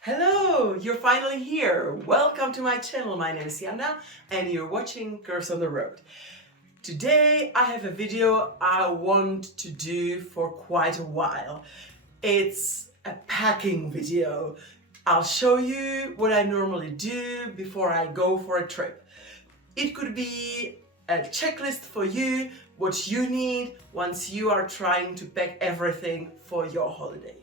Hello, you're finally here. Welcome to my channel. My name is Jana and you're watching Girls on the Road. Today I have a video I want to do for quite a while. It's a packing video. I'll show you what I normally do before I go for a trip. It could be a checklist for you, what you need once you are trying to pack everything for your holiday.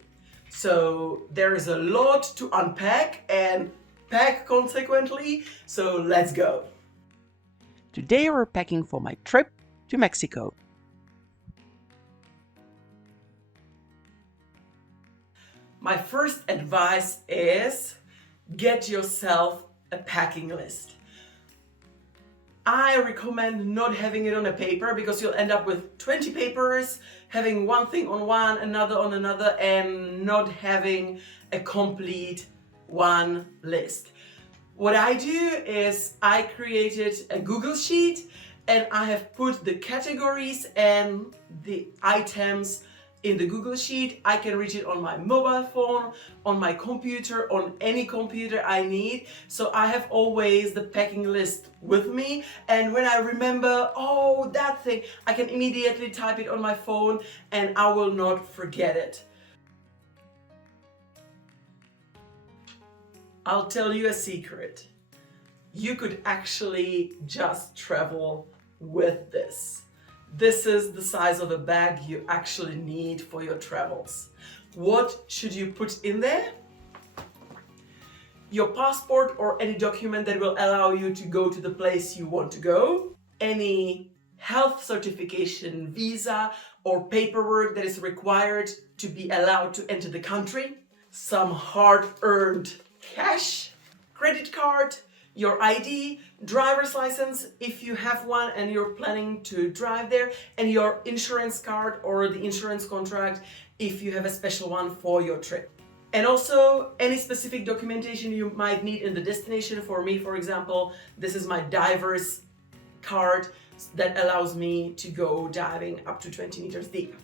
So there is a lot to unpack and pack consequently, so let's go. Today we're packing for my trip to Mexico. My first advice is get yourself a packing list. I recommend not having it on a paper because you'll end up with 20 papers, having one thing on one, another on another, and not having a complete one list. What I do is I created a Google Sheet and I have put the categories and the items in the Google Sheet. I can reach it on my mobile phone, on my computer, on any computer I need. So I have always the packing list with me. And when I remember, oh, that thing, I can immediately type it on my phone and I will not forget it. I'll tell you a secret. You could actually just travel with this. This is the size of a bag you actually need for your travels. What should you put in there? Your passport or any document that will allow you to go to the place you want to go. Any health certification, visa, or paperwork that is required to be allowed to enter the country. Some hard-earned cash, credit card, your ID, driver's license if you have one and you're planning to drive there, and your insurance card or the insurance contract if you have a special one for your trip. And also any specific documentation you might need in the destination. For me, for example, this is my diver's card that allows me to go diving up to 20 meters deep.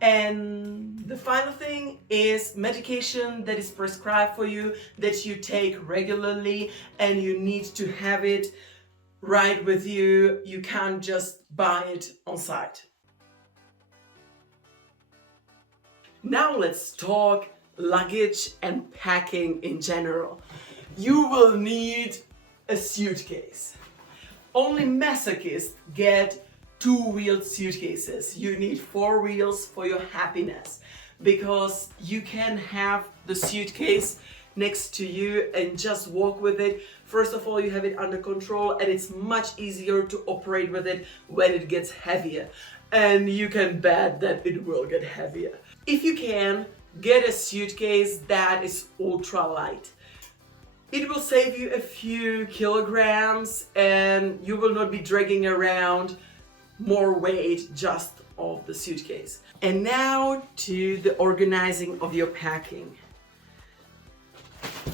And the final thing is medication that is prescribed for you, that you take regularly, and you need to have it right with you. You can't just buy it on site. Now let's talk luggage and packing in general. You will need a suitcase. Only masochists get two-wheeled suitcases. You need four wheels for your happiness, because you can have the suitcase next to you and just walk with it. First of all, you have it under control and it's much easier to operate with it when it gets heavier. And you can bet that it will get heavier. If you can, get a suitcase that is ultra light. It will save you a few kilograms and you will not be dragging around more weight just of the suitcase. And now to the organizing of your packing.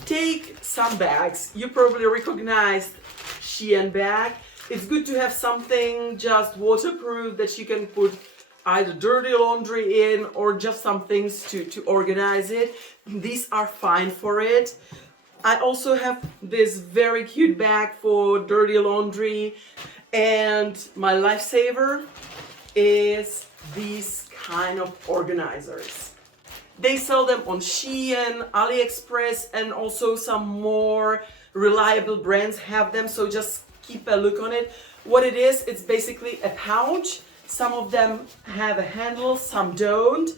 Take some bags. You probably recognized Shein bag. It's good to have something just waterproof that you can put either dirty laundry in or just some things to organize it. These are fine for it. I also have this very cute bag for dirty laundry. And my lifesaver is these kind of organizers. They sell them on Shein, AliExpress, and also some more reliable brands have them, so just keep a look on it. What it is, it's basically a pouch. Some of them have a handle, some don't.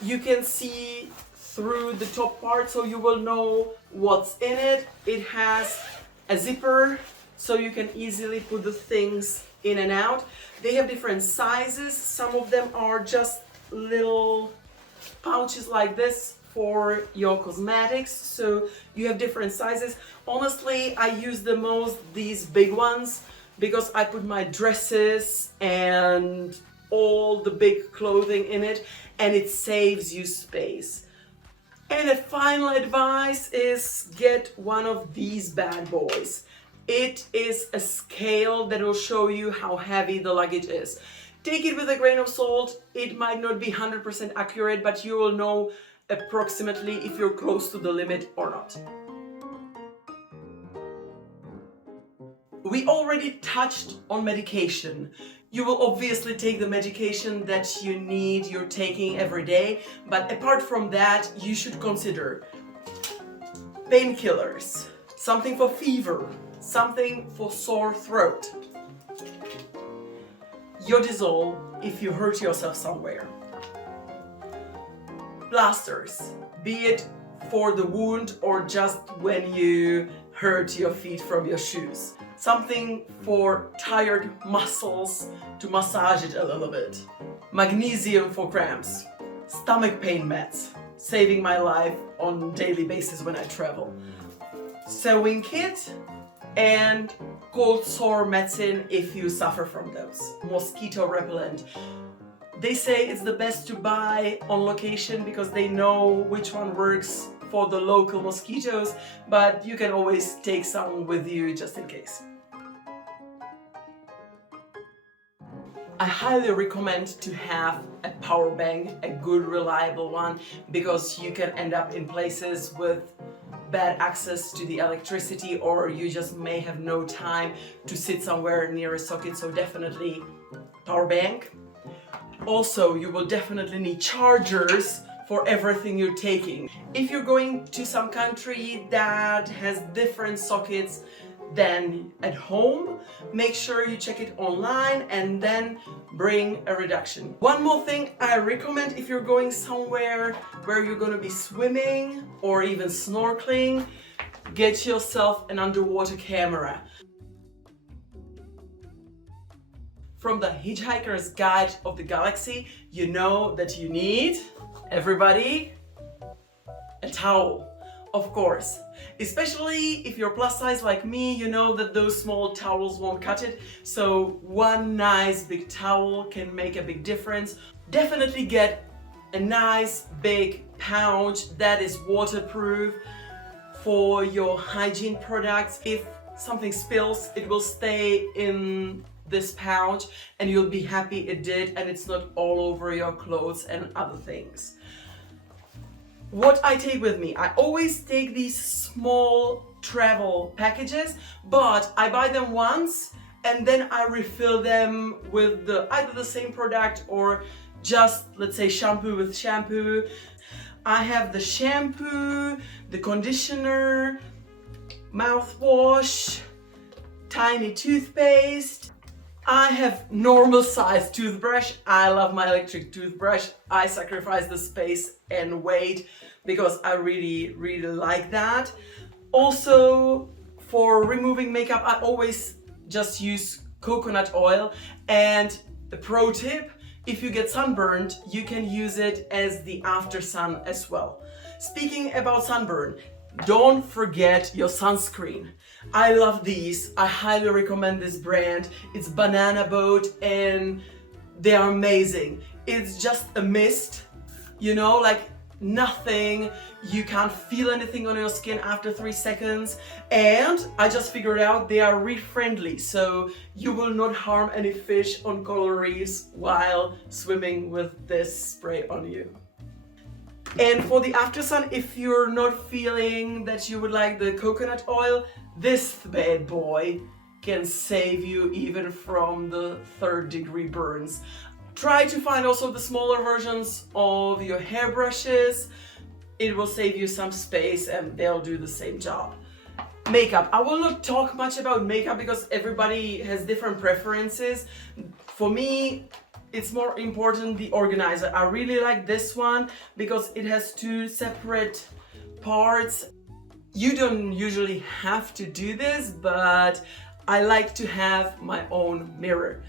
You can see through the top part, so you will know what's in it. It has a zipper, so you can easily put the things in and out. They have different sizes. Some of them are just little pouches like this for your cosmetics, so you have different sizes. Honestly, I use the most these big ones because I put my dresses and all the big clothing in it, and it saves you space. And a final advice is get one of these bad boys. It is a scale that will show you how heavy the luggage is. Take it with a grain of salt. It might not be 100% accurate, but you will know approximately if you're close to the limit or not. We already touched on medication. You will obviously take the medication that you need, you're taking every day, but apart from that, you should consider painkillers, something for fever, something for sore throat, Yodizol if you hurt yourself somewhere, plasters, be it for the wound or just when you hurt your feet from your shoes. Something for tired muscles to massage it a little bit. Magnesium for cramps. Stomach pain meds, saving my life on a daily basis when I travel. Sewing kit and cold sore medicine if you suffer from those. Mosquito repellent. They say it's the best to buy on location because they know which one works for the local mosquitoes, but you can always take some with you just in case. I highly recommend to have a power bank, a good reliable one, because you can end up in places with bad access to the electricity, or you just may have no time to sit somewhere near a socket, so definitely power bank. Also, you will definitely need chargers for everything you're taking. If you're going to some country that has different sockets than at home, make sure you check it online and then bring a reduction. One more thing I recommend if you're going somewhere where you're going to be swimming or even snorkeling, get yourself an underwater camera. From the Hitchhiker's Guide of the Galaxy, you know that you need, everybody, a towel. Of course, especially if you're plus size like me, you know that those small towels won't cut it. So one nice big towel can make a big difference. Definitely get a nice big pouch that is waterproof for your hygiene products. If something spills, it will stay in this pouch and you'll be happy it did, and it's not all over your clothes and other things. What I take with me, I always take these small travel packages, but I buy them once and then I refill them with either the same product or just, let's say, shampoo with shampoo. I have the shampoo, the conditioner, mouthwash, tiny toothpaste. I have normal size toothbrush. I love my electric toothbrush. I sacrifice the space and weight because I really like that. Also, for removing makeup, I always just use coconut oil. And a pro tip, if you get sunburned, you can use it as the after sun as well. Speaking about sunburn, don't forget your sunscreen. I love these. I highly recommend this brand. It's Banana Boat and they are amazing. It's just a mist, you know, like nothing. You can't feel anything on your skin after 3 seconds. And I just figured out they are reef friendly, so you will not harm any fish on coral reefs while swimming with this spray on you. And for the after sun, if you're not feeling that you would like the coconut oil, this bad boy can save you even from the 3rd-degree burns. Try to find also the smaller versions of your hairbrushes. It will save you some space and they'll do the same job. Makeup. I will not talk much about makeup because everybody has different preferences. For me, it's more important the organizer. I really like this one because it has 2 separate parts. You don't usually have to do this, but I like to have my own mirror.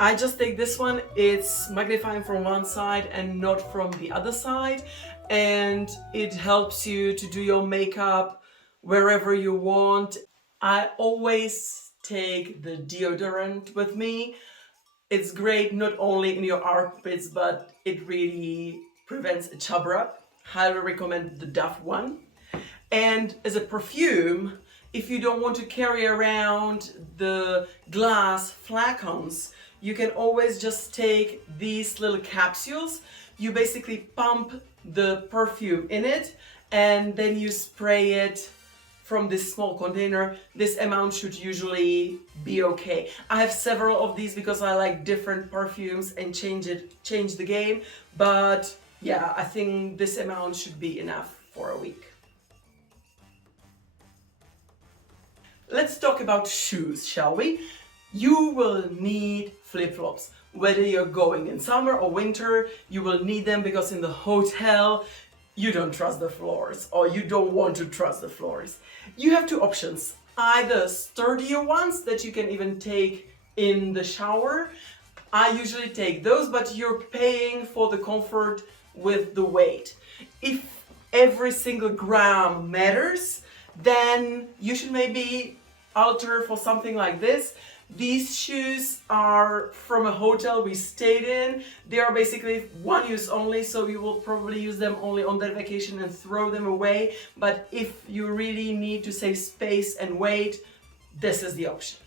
I just take this one, it's magnifying from one side and not from the other side, and it helps you to do your makeup wherever you want. I always take the deodorant with me. It's great not only in your armpits, but it really prevents a chub rub. Highly recommend the Dove one. And as a perfume, if you don't want to carry around the glass flacons, you can always just take these little capsules. You basically pump the perfume in it and then you spray it from this small container. This amount should usually be okay. I have several of these because I like different perfumes and change the game. But yeah, I think this amount should be enough for a week. Let's talk about shoes, shall we? You will need flip-flops. Whether you're going in summer or winter, you will need them because in the hotel, you don't trust the floors or you don't want to trust the floors. You have two options, either sturdier ones that you can even take in the shower. I usually take those, but you're paying for the comfort with the weight. If every single gram matters, then you should maybe alter for something like this. These shoes are from a hotel we stayed in. They are basically one use only, so you will probably use them only on that vacation and throw them away. But if you really need to save space and weight, this is the option.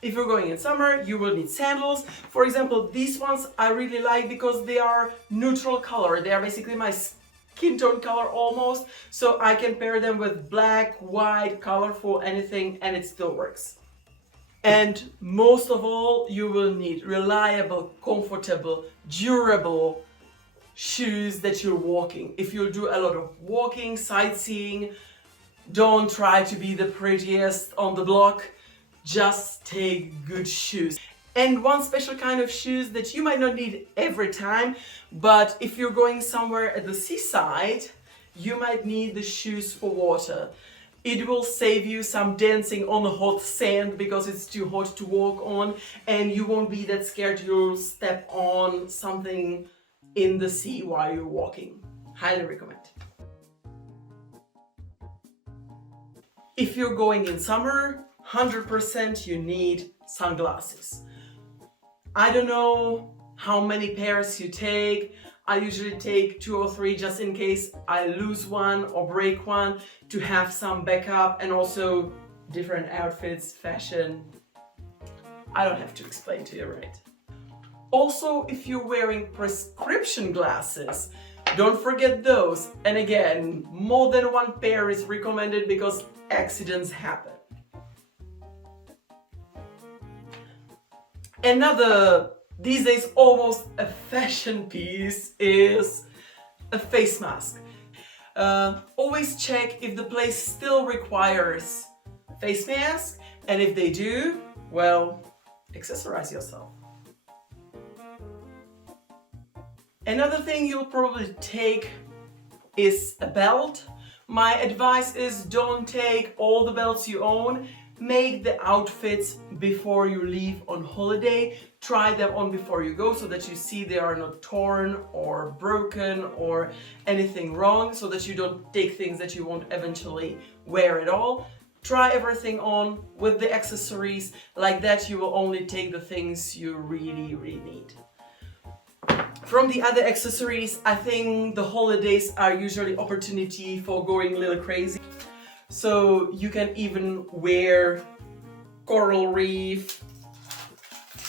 If you're going in summer, you will need sandals. For example, these ones I really like because they are neutral color. They are basically my skin tone color almost, so I can pair them with black, white, colorful, anything, and it still works. And most of all, you will need reliable, comfortable, durable shoes that you're walking. If you do a lot of walking, sightseeing, don't try to be the prettiest on the block. Just take good shoes. And one special kind of shoes that you might not need every time, but if you're going somewhere at the seaside, you might need the shoes for water. It will save you some dancing on the hot sand because it's too hot to walk on, and you won't be that scared you'll step on something in the sea while you're walking. Highly recommend. If you're going in summer, 100% you need sunglasses. I don't know how many pairs you take. I usually take 2 or 3 just in case I lose one or break one to have some backup, and also different outfits, fashion. I don't have to explain to you, right? Also, if you're wearing prescription glasses, don't forget those. And again, more than one pair is recommended because accidents happen. Another, these days almost a fashion piece, is a face mask. Always check if the place still requires face mask, and if they do, well, accessorize yourself. Another thing you'll probably take is a belt. My advice is don't take all the belts you own. Make the outfits before you leave on holiday. Try them on before you go so that you see they are not torn or broken or anything wrong, so that you don't take things that you won't eventually wear at all. Try everything on with the accessories. Like that, you will only take the things you really, really need. From the other accessories, I think the holidays are usually opportunity for going a little crazy. So you can even wear coral reef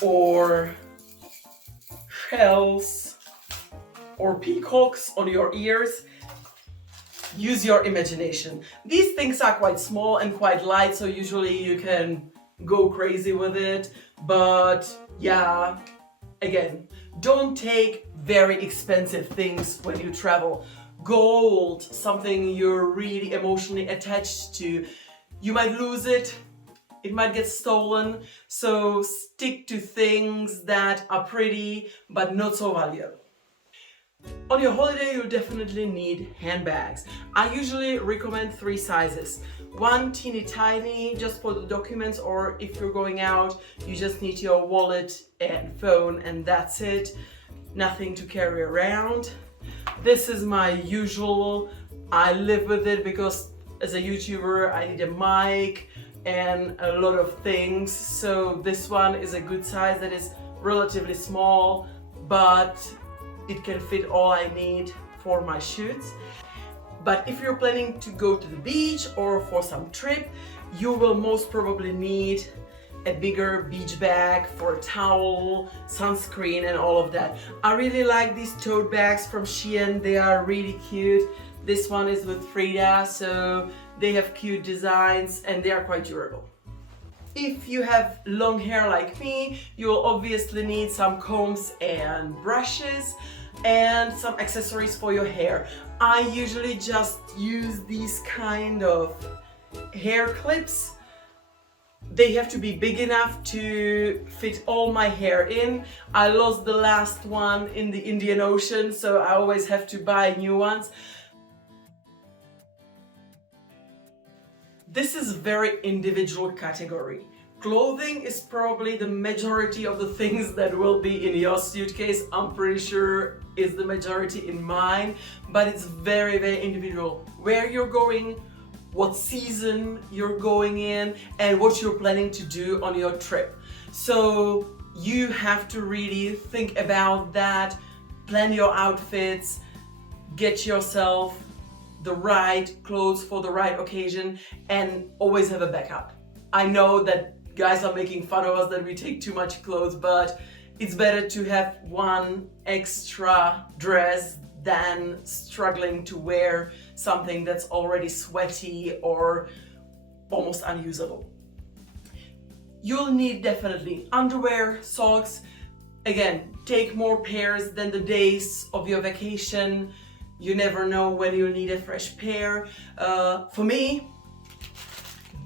or shells or peacocks on your ears. Use your imagination. These things are quite small and quite light, so usually you can go crazy with it. But yeah, again, don't take very expensive things when you travel. Gold, something you're really emotionally attached to. You might lose it, it might get stolen, so stick to things that are pretty but not so valuable. On your holiday, you'll definitely need handbags. I usually recommend 3 sizes. One teeny tiny, just for the documents, or if you're going out, you just need your wallet and phone and that's it. Nothing to carry around. This is my usual. I live with it because as a YouTuber, I need a mic, and a lot of things. So this one is a good size that is relatively small, but it can fit all I need for my shoots. But if you're planning to go to the beach or for some trip, you will most probably need a bigger beach bag for a towel, sunscreen, and all of that. I really like these tote bags from Shein. They are really cute. This one is with Frida, so they have cute designs and they are quite durable. If you have long hair like me, you will obviously need some combs and brushes and some accessories for your hair. I usually just use these kind of hair clips. They have to be big enough to fit all my hair in. I lost the last one in the Indian Ocean, so I always have to buy new ones. This is a very individual category. Clothing is probably the majority of the things that will be in your suitcase. I'm pretty sure is the majority in mine, but it's very, very individual. Where you're going, what season you're going in, and what you're planning to do on your trip. So you have to really think about that, plan your outfits, get yourself the right clothes for the right occasion, and always have a backup. I know that guys are making fun of us that we take too much clothes, but it's better to have one extra dress than struggling to wear something that's already sweaty or almost unusable. You'll need definitely underwear, socks. Again, take more pairs than the days of your vacation. You never know when you'll need a fresh pair. For me,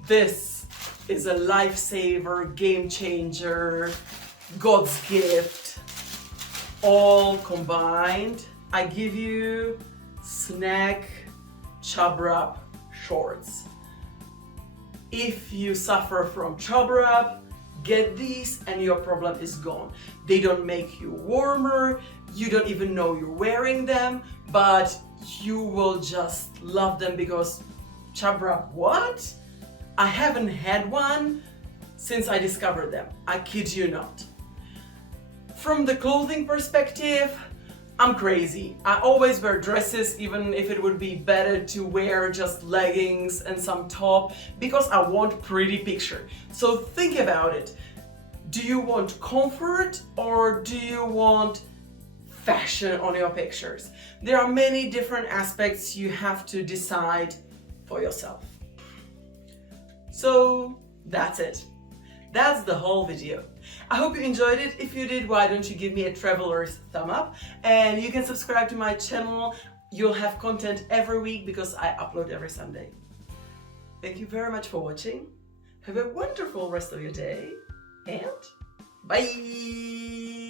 this is a lifesaver, game changer, God's gift, all combined. I give you snack chub rub shorts. If you suffer from chub rub, get these and your problem is gone. They don't make you warmer, you don't even know you're wearing them, but you will just love them because chub rub, what? I haven't had one since I discovered them. I kid you not. From the clothing perspective, I'm crazy. I always wear dresses, even if it would be better to wear just leggings and some top, because I want pretty picture. So think about it. Do you want comfort or do you want fashion on your pictures? There are many different aspects you have to decide for yourself. So that's it. That's the whole video. I hope you enjoyed it. If you did, why don't you give me a traveler's thumb up? And you can subscribe to my channel. You'll have content every week because I upload every Sunday. Thank you very much for watching. Have a wonderful rest of your day and bye!